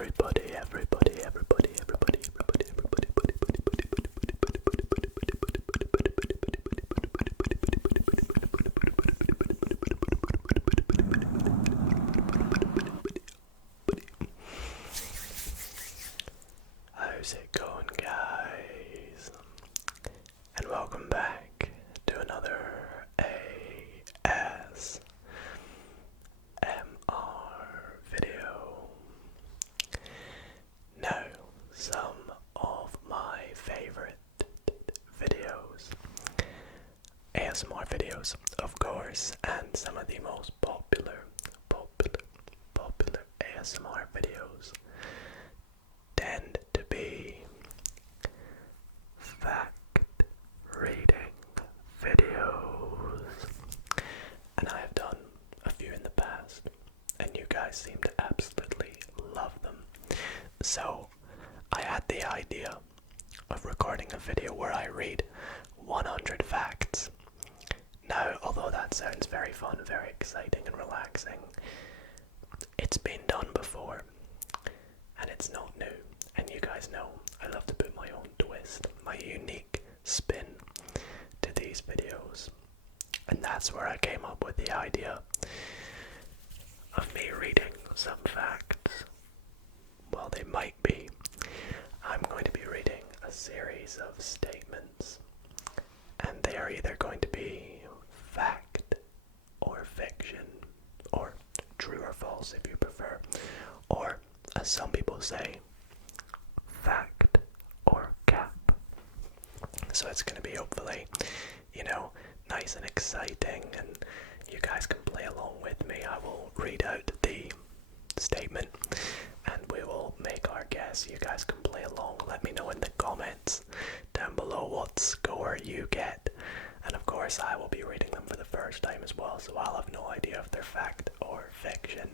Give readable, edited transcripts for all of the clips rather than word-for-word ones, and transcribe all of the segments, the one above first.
everybody. How's it going, guys? And welcome back to another ASMR video. Now, some of my favorite videos, ASMR videos, of course, and some of the most popular ASMR videos tend to be fact reading videos, and I have done a few in the past, and you guys seem to absolutely love them. So I had the idea of recording a video where I read 100 facts. Now, although that sounds very fun, very exciting and relaxing, it's been done before, and it's not new. And you guys know I love to put my own twist, my unique spin to these videos. And that's where I came up with the idea of me reading some facts. Well, they might be. I'm going to be reading a series of statements, and they are either going to be fact or fiction, or true or false if you prefer, or, as some people say, fact or cap. So it's going to be hopefully, nice and exciting, and you guys can play along with me. I will read out the statement and we will make our guess. You guys can play along. Let me know in the comments down below what score you get. And of course I will be reading them for the first time as well, so I'll have no idea if they're fact or fiction.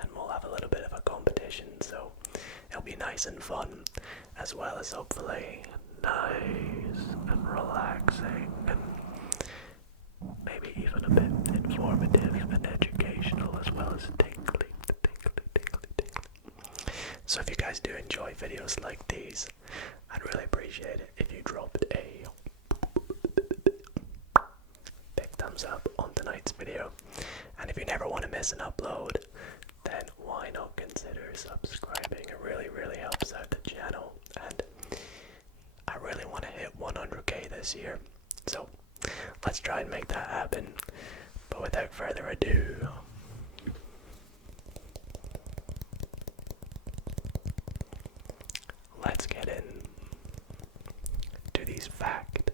And we'll have a little bit of a competition, so it'll be nice and fun, as well as hopefully nice and relaxing, and maybe even a bit informative and educational, as well as tingly. So if you guys do enjoy videos like these, I'd really appreciate it if you dropped a big thumbs up on tonight's video. And if you never want to miss an upload, then why not consider subscribing? It really helps out the channel, and I really want to hit 100k this year, so let's try and make that happen. But without further ado, let's get in to these fact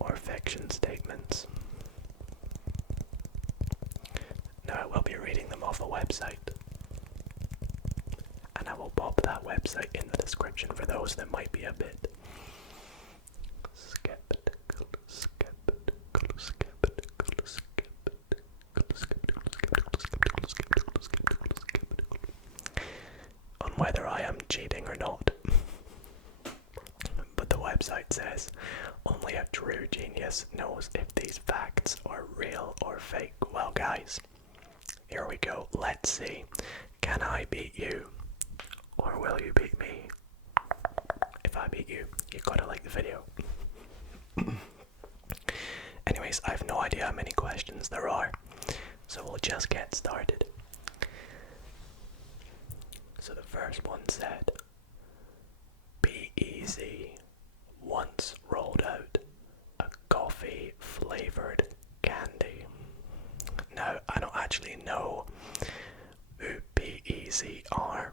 or fiction statements. Now, I will be reading them off a website, and I will pop that website in the description for those that might be a bit skeptical on whether I am cheating or not. But the website says only a true genius knows if these facts are real or fake. Well, guys, here we go. Let's see. Can I beat you, or will you beat me? If I beat you, you gotta like the video. Anyways, I have no idea how many questions there are, so we'll just get started. So the first one said, be easy once rolled out a coffee flavored candy. Now, I don't actually know who Be Easy are.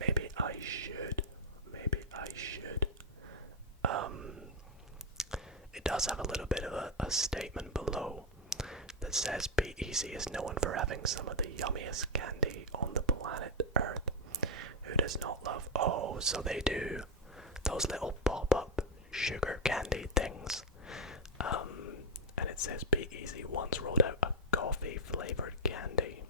Maybe I should. It does have a little bit of a statement below that says Be Easy is known for having some of the yummiest candy on the planet Earth. Who does not love? Oh, so they do those little pop-up sugar candy things. And it says Be Easy once rolled out a coffee flavored candy.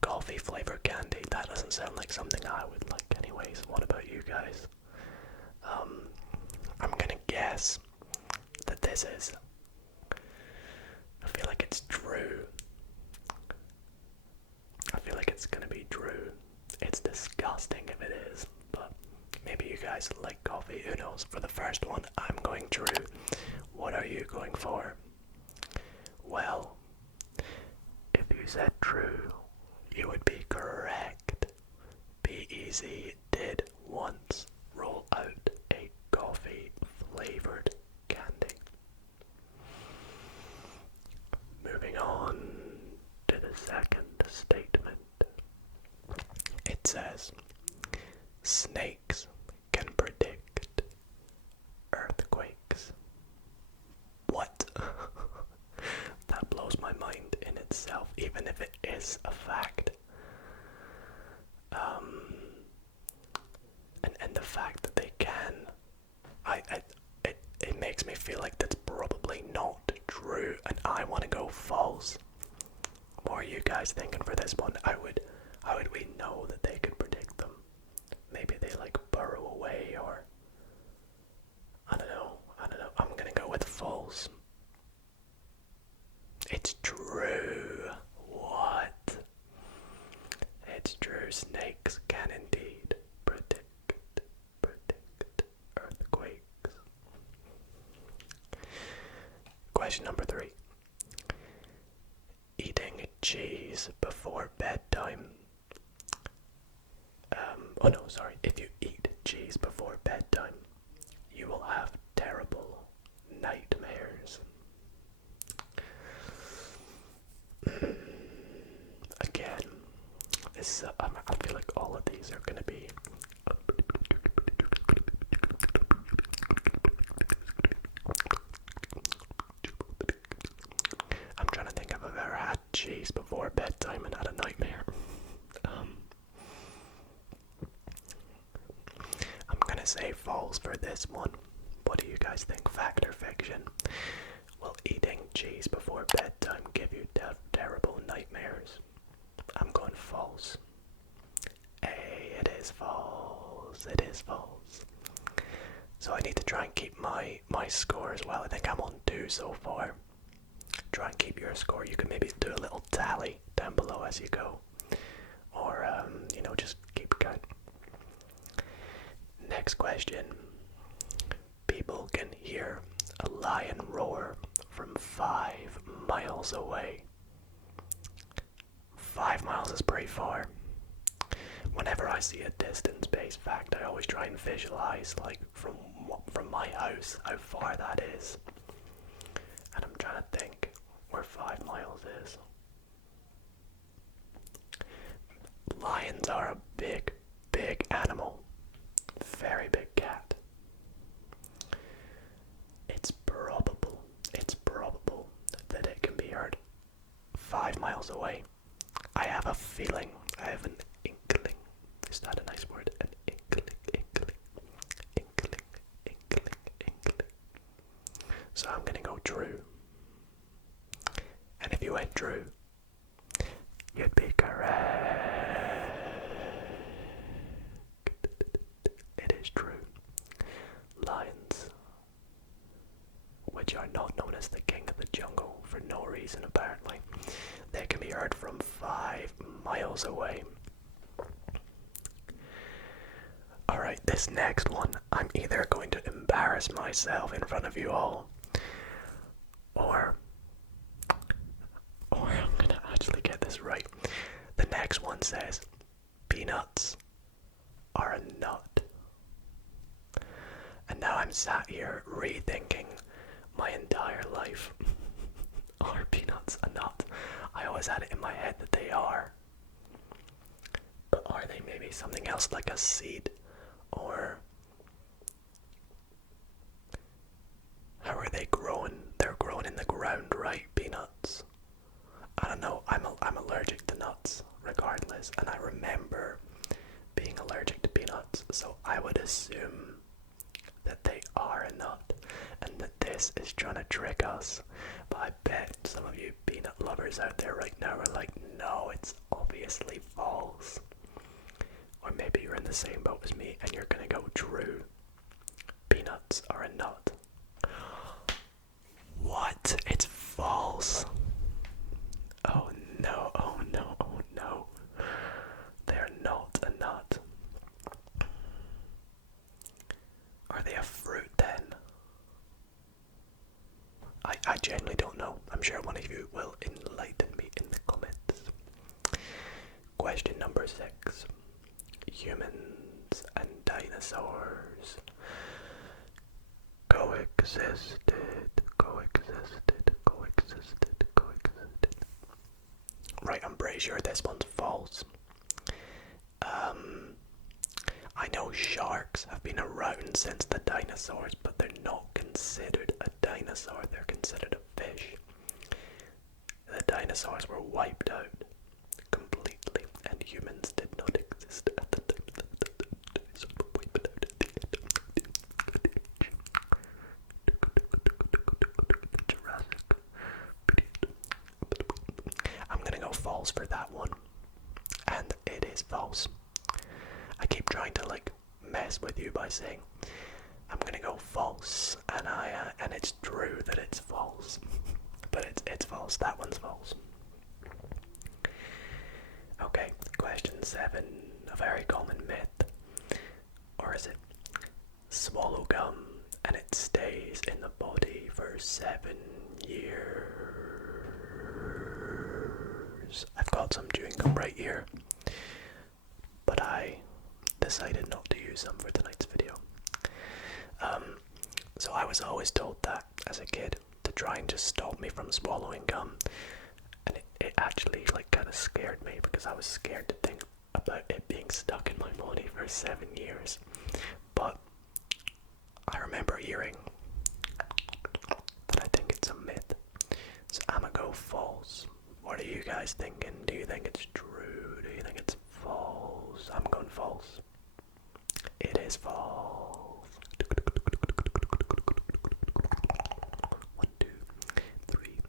Coffee flavored candy, that doesn't sound like something I would like anyways. What about you guys? I'm gonna guess that this is, I feel like it's true. it's gonna be true. It's disgusting if it is, but maybe you guys like coffee, who knows. For the first one, I'm going true. What are you going for? Well, if you said true, you would be correct. P-E-Z did once roll out a coffee-flavored candy. Moving on to the second statement. It says, snakes can predict earthquakes. What? That blows my mind in itself, even if it is a fact. And the fact that they can, it makes me feel like that's probably not true, and I want to go false. What are you guys thinking for this one? How would we know that they could predict them? Maybe they like burrow away, or I don't know. I'm gonna go with false. It's true. What? It's true. Snakes can indeed predict earthquakes. Question number 3. Eating cheese before bedtime. If you eat cheese before bedtime, you will have terrible nightmares. Again, this I feel like all of these are going to be I'm trying to think if I've ever had cheese before bedtime and had a nightmare. I'm gonna say false for this one. What do you guys think? Fact or fiction? Will eating cheese before bedtime give you terrible nightmares? I'm going false. Hey, it is false. It is false. So I need to try and keep my score as well. I think I'm on 2 so far. Try and keep your score. You can maybe do a little tally down below as you go. Or, just keep count. Next question. People can hear a lion roar from 5 miles away. 5 miles is pretty far. Whenever I see a distance-based fact, I always try and visualize, like, from my house, how far that is. And I'm trying to think where 5 miles is. Lions are a big animal. Very big cat. It's probable that it can be heard 5 miles away. I have a feeling, I have an inkling. Is that a nice word? An inkling. So I'm gonna go true. And if you went true, you'd be correct. It is true. Lions, which are not known as the king of the jungle for no reason apparently, they can be heard from 5 miles away. Alright, this next one, I'm either going to embarrass myself in front of you all, or I'm gonna actually get this right. The next one says, peanuts are a nut. And now I'm sat here rethinking my entire life. Are peanuts a nut? I always had it in my head that they are. But are they maybe something else, like a seed? Or how are they grown? They're grown in the ground, right? Peanuts. I don't know. I'm allergic to nuts regardless, and I remember being allergic to peanuts, so I would assume that they are a nut and that this is trying to trick us. But I bet some of you peanut lovers out there right now are like, no, it's obviously false. Or maybe you're in the same boat as me and you're gonna go true. Peanuts are a nut. What? It's false. Oh no. they a fruit then? I genuinely don't know. I'm sure one of you will enlighten me in the comments. Question number 6. Humans and dinosaurs coexisted. Right, I'm pretty sure this one's false. I know sharks have been around since the dinosaurs, but they're not considered a dinosaur, they're considered a fish. The dinosaurs were wiped out completely, and humans did not exist at the time that the dinosaurs were wiped out at the end of the age. Jurassic period. I'm gonna go false for that one, and it is false. I keep trying to mess with you by saying I'm gonna go false, and it's true that it's false, but it's false. That one's false. Okay, question 7. A very common myth, or is it? Swallow gum and it stays in the body for 7 years. I've got some chewing gum right here, but I decided not to use them for tonight's video. So I was always told that as a kid to try and just stop me from swallowing gum, and it actually kind of scared me because I was scared to think about it being stuck in my body for 7 years. But I remember hearing that I think it's a myth, so I'm gonna go false. What are you guys thinking? Do you think it's true? Do you think it's false? I'm going false. It is false. 1, 2, 3,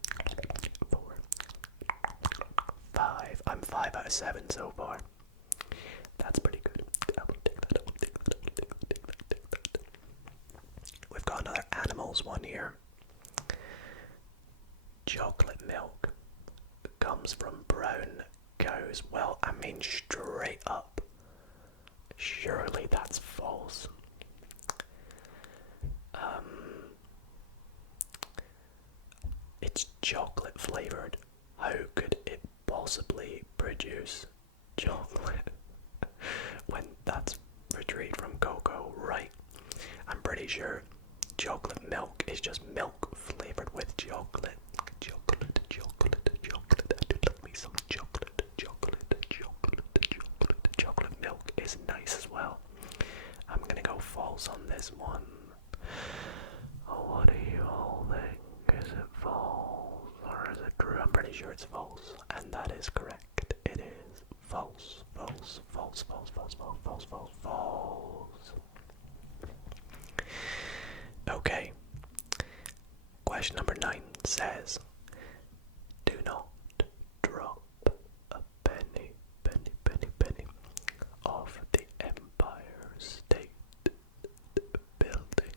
4, 5. I'm 5 out of 7 so far. That's pretty good. I will take that. We've got another animals one here. Chocolate milk comes from brown cows. Well, I mean straight up. Surely that's false. It's chocolate flavored. How could it possibly produce chocolate when that's retrieved from cocoa, right? I'm pretty sure chocolate milk is just milk flavored with chocolate. Chocolate. I do love me some chocolate. Chocolate milk is nice as well. I'm gonna go false on this one. Oh, what do you all think? Is it false or is it true? I'm pretty sure it's false, and that is correct. It is false. Okay. Question number 9 says, do not drop a penny off the Empire State Building,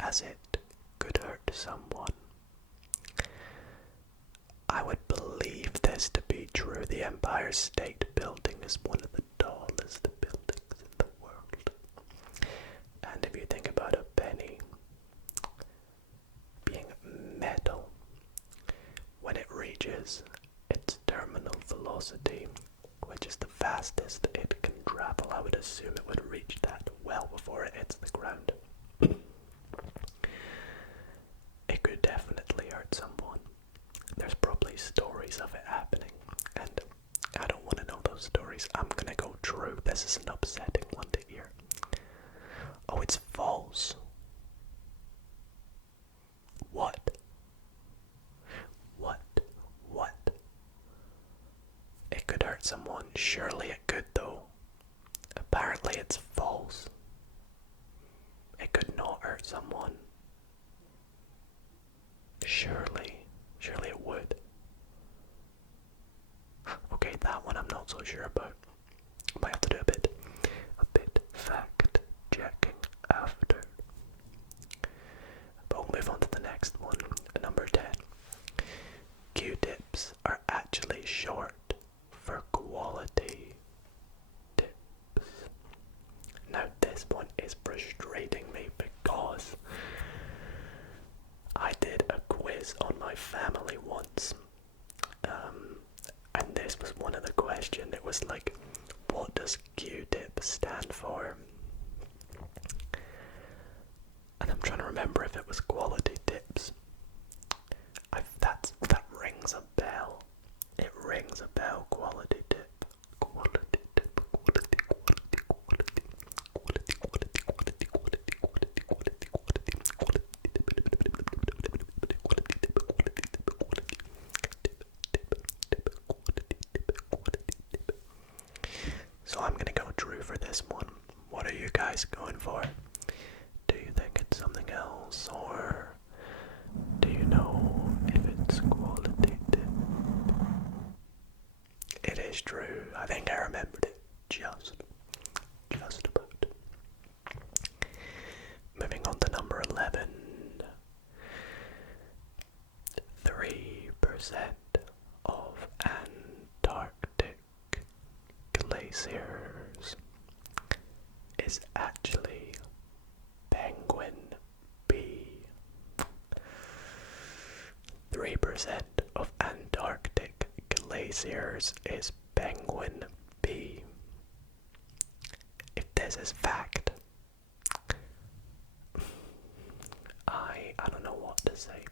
as it could hurt someone. I would believe this to be true. The Empire State Building is one of the tallest buildings in the world. And if you think about a penny being metal, when it reaches its terminal velocity, which is the fastest it can travel, I would assume it would reach that well before it hits the ground. It could definitely hurt someone. There's probably stories of it happening, and I don't want to know those stories. I'm gonna go true. This is an upsetting one to hear. Oh, it's false. What? It could hurt someone. Surely it could, though. Apparently it's false. It could not hurt someone. Surely it would. Okay, that one I'm not so sure about. Might have to do a bit fact checking after. But we'll move on to the next one. Number 10. Q-tips are actually short for quality tips. Now this one is frustrating me quiz on my family once, and this was one of the questions. It was like, what does Q-tip stand for? And I'm trying to remember if it was quality tips. That rings a bell. It rings a bell. Quality tip. Quality tip. Quality. Quality. Quality. Quality. Quality. Quality. Quality. Quality. Quality. Quality. So I'm gonna go Drew for this one. What are you guys going for? Do you think it's something else, or do you know if it's quality tip? It is Drew. I think I remembered it just about. Moving on to number 11. 3% of Antarctic glaciers is actually penguin bee. 3% of Antarctic glaciers is penguin bee. If this is fact, I don't know what to say.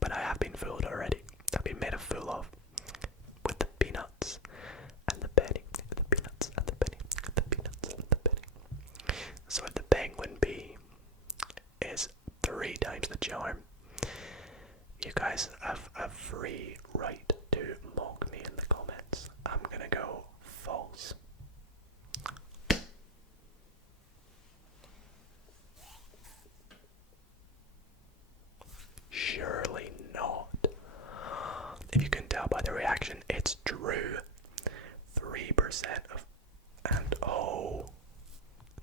But I have been fooled already. I've been made a fool of with the peanuts and the penny. The peanuts and the penny. The peanuts and the penny. So if the penguin bee is 3 times the charm, you guys have a free right to mock me in the comments. I'm gonna go false. Surely not. If you can tell by the reaction, it's Drew. 3% of, and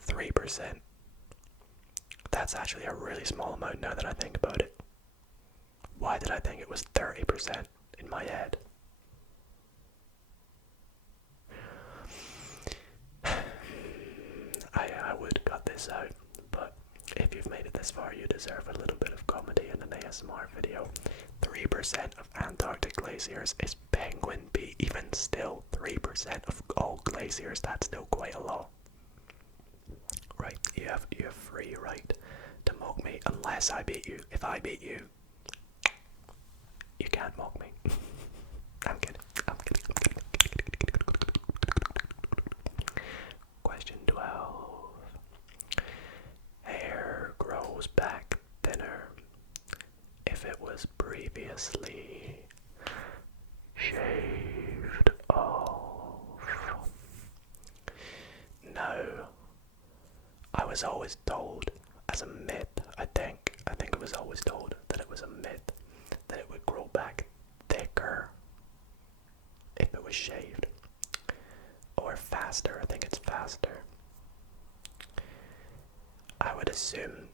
3%. That's actually a really small amount now that I think about it. Why did I think it was 30% in my head? I would cut this out, but if you've made it this far, you deserve a little bit of comedy in an ASMR video. 3% of Antarctic glaciers is penguin bee. Even still, 3% of all glaciers, that's still quite a lot. Right, you have free right to mock me unless I beat you. If I beat you, you can't mock me. I'm kidding. Question 12. Hair grows back thinner if it was previously shaved off. No. I was always told as a myth, I think it was always told that it was a myth that it would grow back thicker if it was shaved. Or faster, I think it's faster. I would assume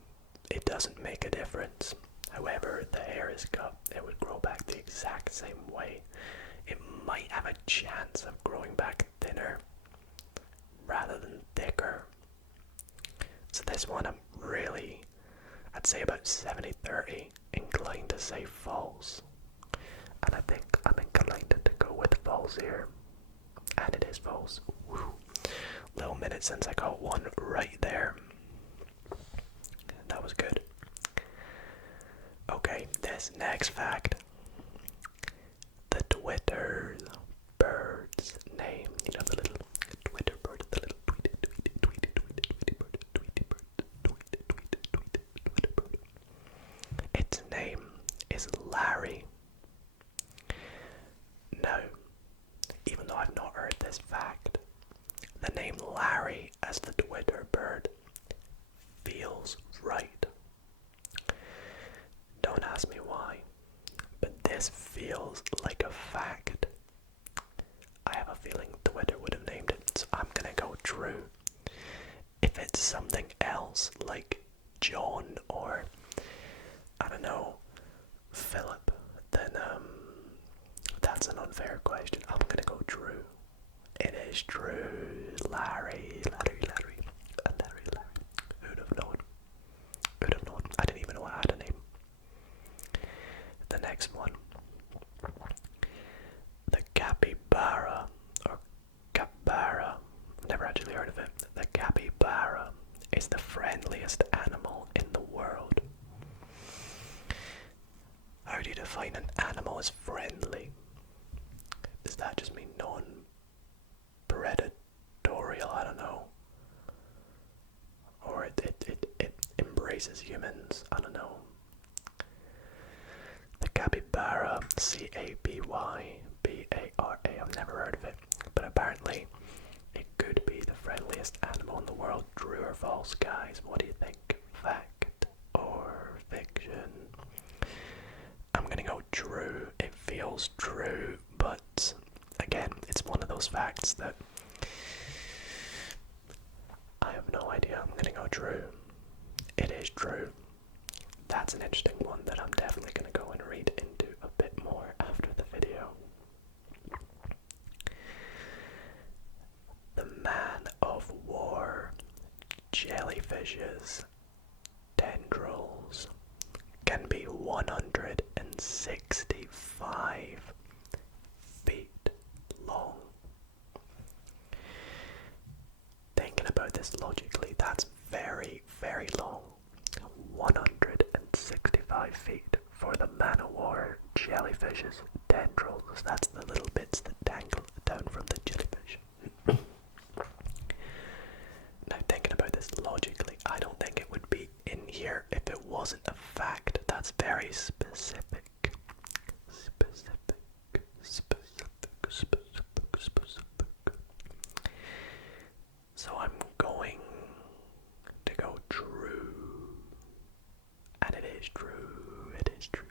it doesn't make a difference. However the hair is cut, it would grow back the exact same way. It might have a chance of growing back thinner rather than thicker. So this one I'm really, I'd say about 70-30 inclined to say false. And I think I'm inclined to go with false here. And it is false. Whew. Little minute since I got one right there. That was good. Okay, this next fact. The Twitter bird's name. You know, the little Twitter bird, the little tweety bird. Its name is Larry. No, even though I've not heard this fact, the name Larry as the Twitter bird feels right. Don't ask me why, but this feels like a fact. I have a feeling Twitter would have named it, so I'm gonna go Drew. If it's something else like John or, I don't know, Philip, then that's an unfair question. I'm gonna go Drew. It is Drew. Larry. Who'd have known? I didn't even know I had a name. Next one. The capybara, or capybara, never actually heard of it. The capybara is the friendliest animal in the world. How do you define an animal as friendly? Does that just mean non-predatorial? I don't know. Or it embraces humans? I don't know. The capybara, C-A-P-Y-B-A-R-A, I've never heard of it, but apparently it could be the friendliest animal in the world. True or false, guys? What do you think? Fact or fiction? I'm gonna go true. It feels true, but again, it's one of those facts that I have no idea. I'm gonna go true. It is true. That's an interesting one that I'm definitely gonna go and read into a bit more after the video. The man-of-war jellyfish's tendrils can be 165 feet long. Thinking about this logically, that's very, very long. 165 feet for the man-o-war jellyfish's tendrils. That's the little bits that dangle down from the jellyfish. Now, thinking about this logically, I don't think it would be in here if it wasn't a fact. That's very specific. Specific. So I'm going to go true. And it is true. It is true.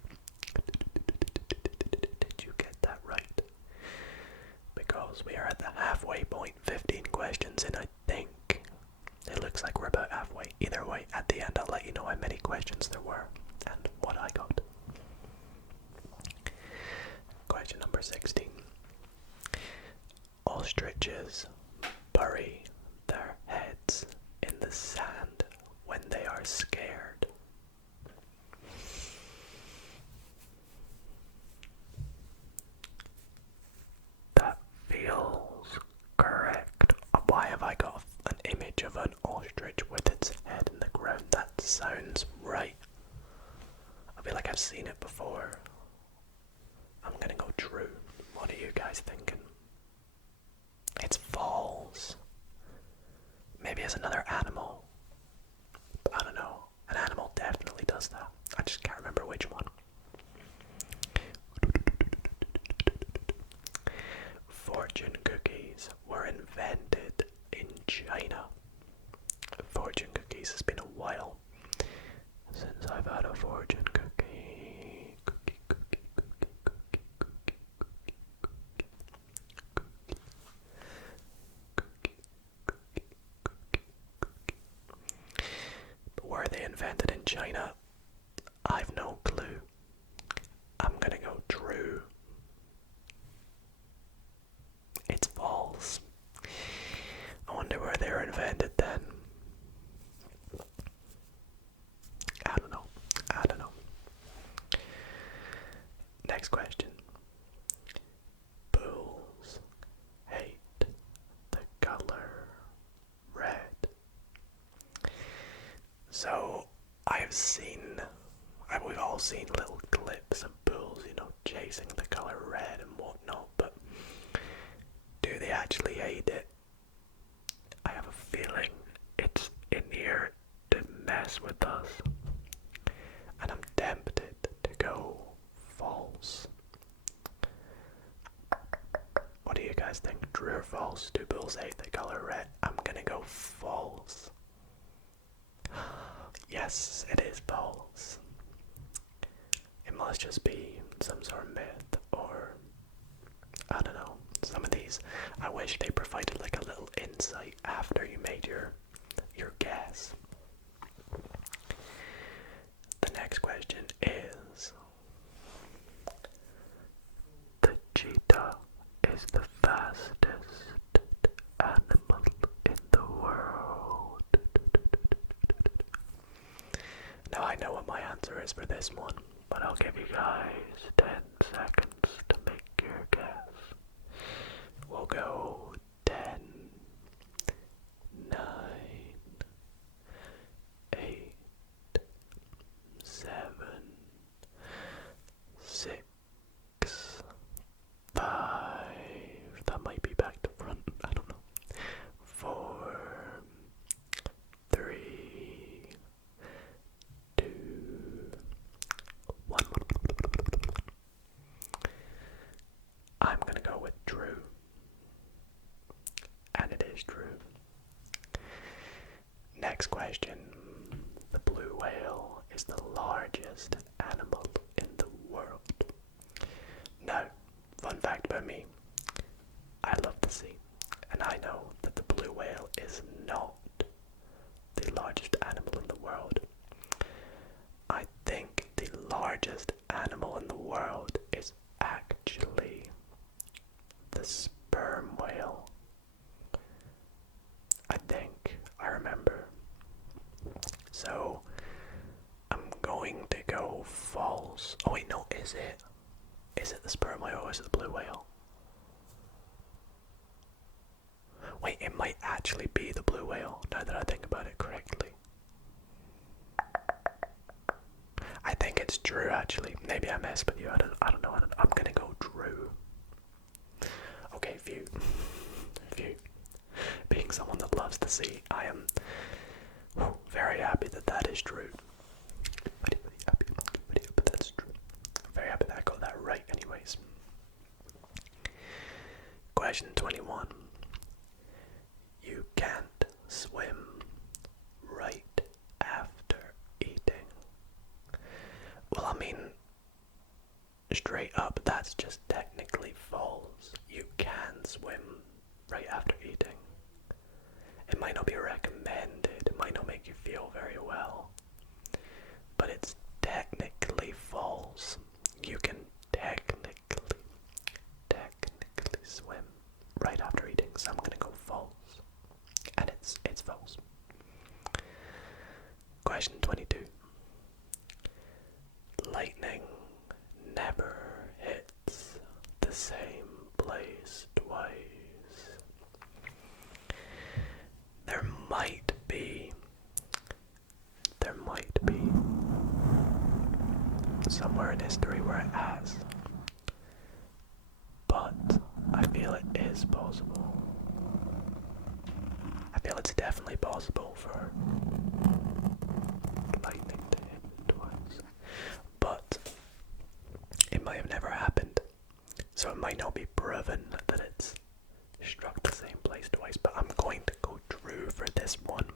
Did you get that right? Because we are at the halfway point, 15 questions, and I think it looks like we're about halfway. Either way, at the end I'll let you know how many questions there were and what I got. Question number 16. Ostriches bury their heads in the sand when they are scared. That feels correct. Why have I got an image of an ostrich with its head in the ground? That sounds right. I feel like I've seen it before. I'm gonna go true. What are you guys thinking? It's false. Maybe it's another animal. I don't know. An animal definitely does that. I just can't remember which one. Fortune cookies were invented in China. Fortune cookies, has been a while since I've had a fortune cookie. But were they invented in China? I've no clue. I'm gonna go true. It's false. I wonder where they were invented then. I don't know. Next question. Bulls hate the color red. So we've all seen little clips of bulls, chasing the color red and whatnot, but do they actually hate it? I have a feeling it's in here to mess with us, and I'm tempted to go false. What do you guys think? True or false? Do bulls hate the color red? I'm gonna go false. Yes, it is false. It must just be some sort of myth, or I don't know. Some of these, I wish they provided like a little insight after you made your guess. The next question is, the cheetah is the fastest animal in the world. Now I know what my answer is for this one, but I'll give you guys 10 is true. Next question. The blue whale is the largest animal in the world. Now, fun fact about me, I love the sea, and I know that the blue whale is not the largest animal in the world. I think the largest animal in the world is actually the sperm whale. I think, I remember. So, I'm going to go false. Oh wait, no, is it? Is it the sperm whale or is it the blue whale? Wait, it might actually be the blue whale, now that I think about it correctly. I think it's true, actually. Maybe I messed with you. I don't know. I'm gonna go true. Okay, phew. Being someone that loves the sea, I am very happy that that is true. Very happy but that's true. Very happy that I got that right anyways. Question 21. You can't swim right after eating. Well, I mean, straight up, that's just technically false. You can swim right after eating. It might not be recommended, it might not make you feel very well, but it's technically false. You can technically swim right after eating, so I'm gonna go false. And it's false. Question 22. Lightning never hits the same place twice. There might be somewhere in history where it has, but I feel it is possible. I feel it's definitely possible for lightning to hit twice, but it might have never happened, so it might not be proven that it's struck the same place twice, but I'm going to go true for this one.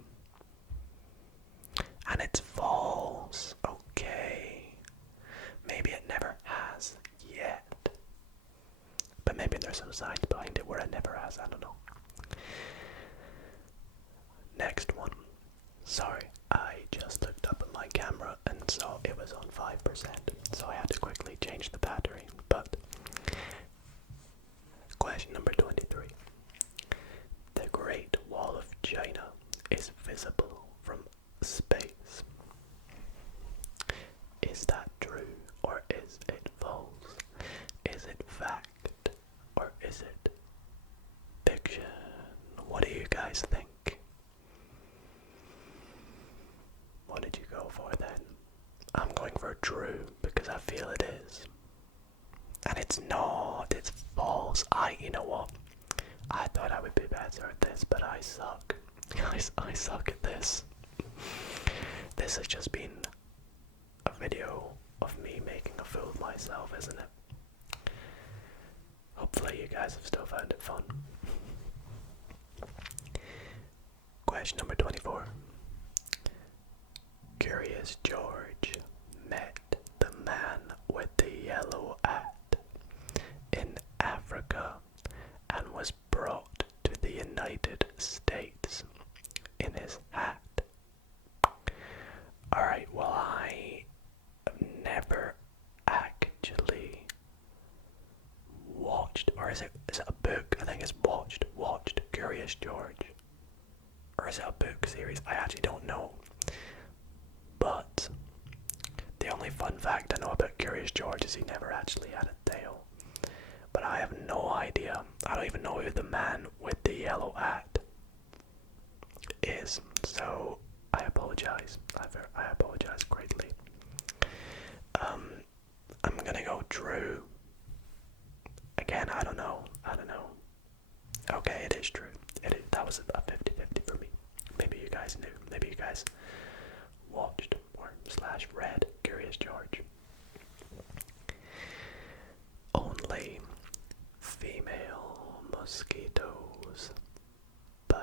And it's false. Okay. Maybe it never has yet. But maybe there's some science behind it where it never has, I don't know. Next one. Sorry, I just looked up at my camera and saw it was on 5%, so I had to quickly change the battery. But question number 23. The Great Wall of China is visible from space. Is that true or is it false? Is it fact or is it fiction? What do you guys think? What did you go for then? I'm going for true because I feel it is. And it's not, it's false. You know what? I thought I would be better at this, but I suck. I suck at this. This has just been a video of me making a fool of myself, isn't it? Hopefully you guys have still found it fun. Question number 24. Curious George met the man with the yellow hat in Africa and was brought to the United States in his hat. Alright, well, I have never actually watched, or is it a book? I think it's watched Curious George. Or is it a book series? I actually don't know. But the only fun fact I know about Curious George is he never actually had a tail. But I have no idea. I don't even know who the man with the yellow hat is. So I apologize. I apologize greatly. I'm gonna go true. Again, I don't know. Okay, it is true. That was a 50-50 for me. Maybe you guys knew. Maybe you guys watched or / read Curious George. Only female mosquitoes bite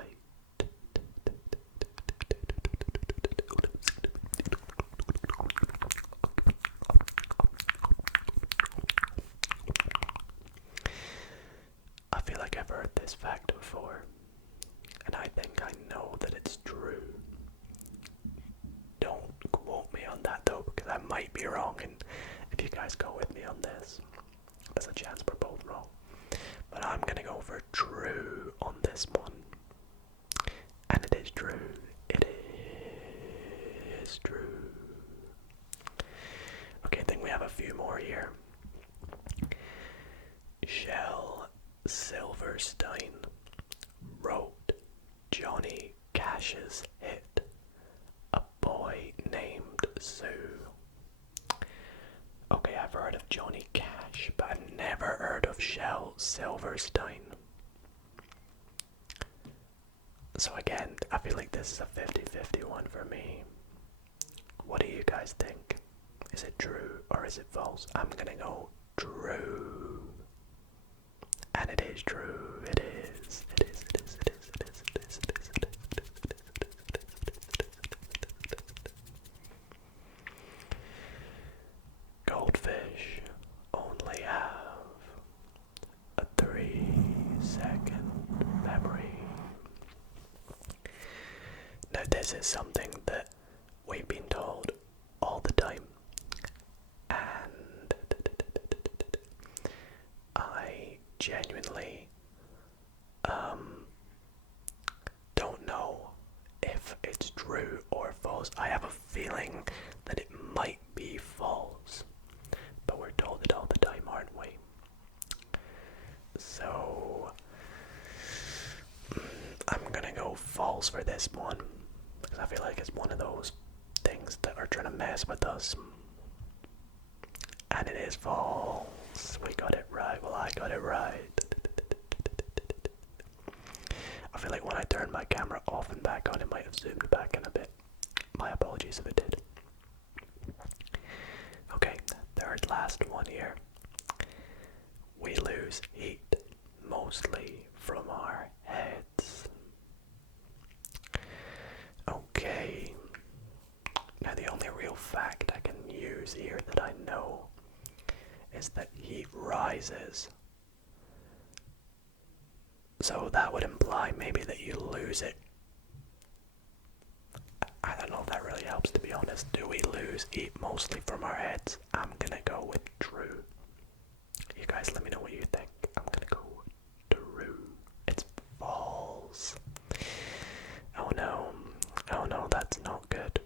feel like I've heard this fact before, and I think I know that it's true. Don't quote me on that though, because I might be wrong, and if you guys go with me on this, there's a chance we're both wrong. But I'm gonna go for true on this one. And it is true. It is true. Okay, I think we have a few more here. Shel Silverstein wrote Johnny Cash's hit A Boy Named Sue. Okay, I've heard of Johnny Cash, but I've never heard of Shel Silverstein. So again, I feel like this is a 50-50 one for me. What do you guys think? Is it true or is it false? I'm gonna go true. And it is true. It is. It is. It is. It is. It is. It is. It is. It is. It is. It is. Goldfish only have a 3-second memory. Now this is something that we've been told all the time, and I genuinely don't know if it's true or false. I have a feeling that it might be false, but we're told it all the time, aren't we? So I'm gonna go false for this one, because I feel like it's one of those things that are trying to mess with us. And it is false. We got it right. Well, I got it right. I feel like when I turned my camera off and back on, it might have zoomed back in a bit. My apologies if it did. Okay, third last one here. We lose heat mostly from our heads. Okay. Now the only real fact I can use here that I know is that heat rises. So that would imply maybe that you lose it. I don't know if that really helps, to be honest. Do we lose heat mostly from our heads? I'm gonna go with true. You guys let me know what you think. I'm gonna go true. It's false. Oh no. Oh no, that's not good.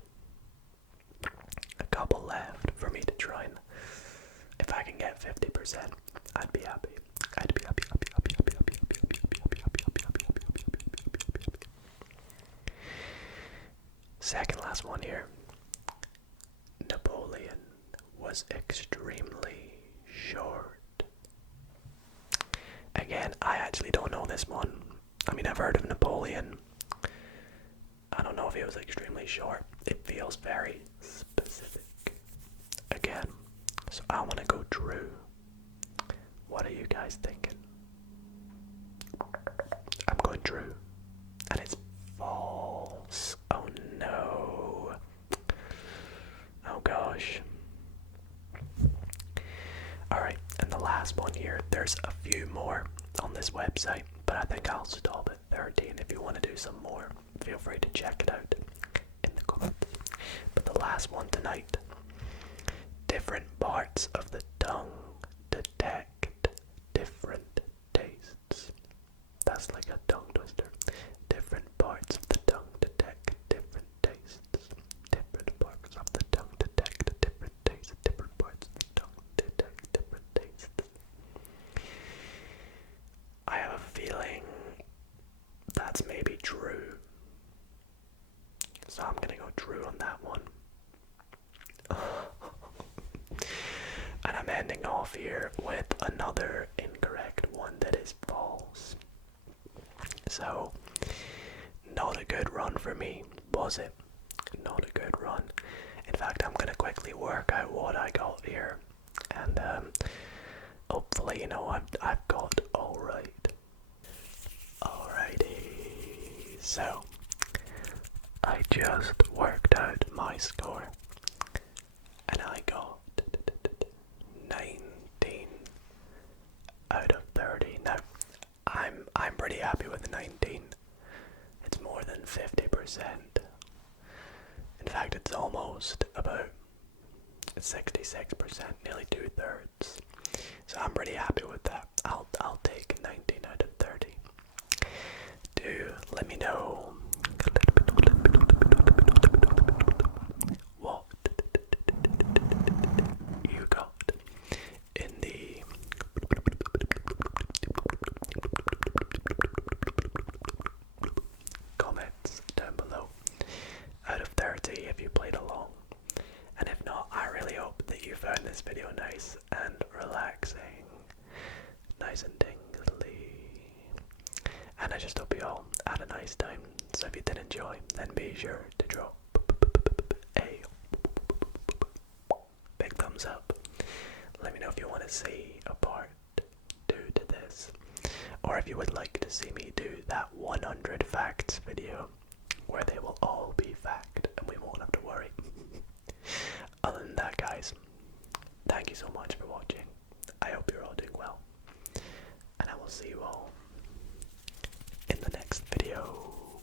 A couple left for me to try, and if I can get 50%, I'd be happy. I'd be happy, happy, happy, happy, happy, happy, happy, happy, happy, happy, happy, happy, happy, happy, happy, happy. Second last one here. Napoleon was extremely short. Again, I actually don't know this one. I mean, I've heard of Napoleon. I don't know if he was extremely short. It feels very specific. Again, so I want to go true. What are you guys thinking? I'm going true. And it's false. Oh no. Oh gosh. Alright, and the last one here. There's a few more on this website, but I think I'll stop at 13. If you want to do some more, feel free to check it out in the comments. But the last one tonight. Different parts of the tongue detect different tastes. That's like a tongue twister. Different parts of the tongue detect different tastes. Different parts of the tongue detect different tastes. Different parts of the tongue detect different tastes. I have a feeling that's maybe true. So I'm gonna go true on that one. And I'm ending off here with another incorrect one that is false. So, not a good run for me, was it? Not a good run. In fact, I'm gonna quickly work out what I got here, and hopefully, I've got all right. Alrighty. So, I just worked out my score, and I got 19 out of 30. Now, I'm pretty happy with the 19. It's more than 50%. In fact, it's almost about 66%, nearly 2/3. So I'm pretty happy with that. I'll take 19 out of 30. Do let me know what you got in the comments down below. Out of 30 if you played along. And if not, I really hope that you found this video nice and relaxing. Nice and tingly. And I just hope you all had a nice time. So if you did enjoy, then be sure to drop a big thumbs up. Let me know if you want to see a part 2 to this. Or if you would like to see me do that 100 facts video where they will all be fact and we won't have to worry. Other than that, guys, thank you so much for watching. I hope you're all doing well. And I will see you all in the next video.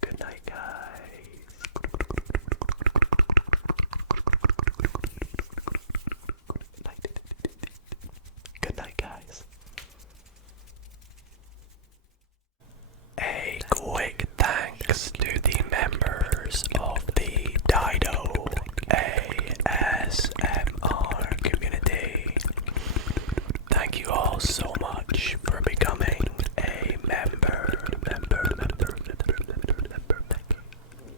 Good night, guys. Good night, guys. A quick thanks to the members of the Dido ASMR community. Thank you all so much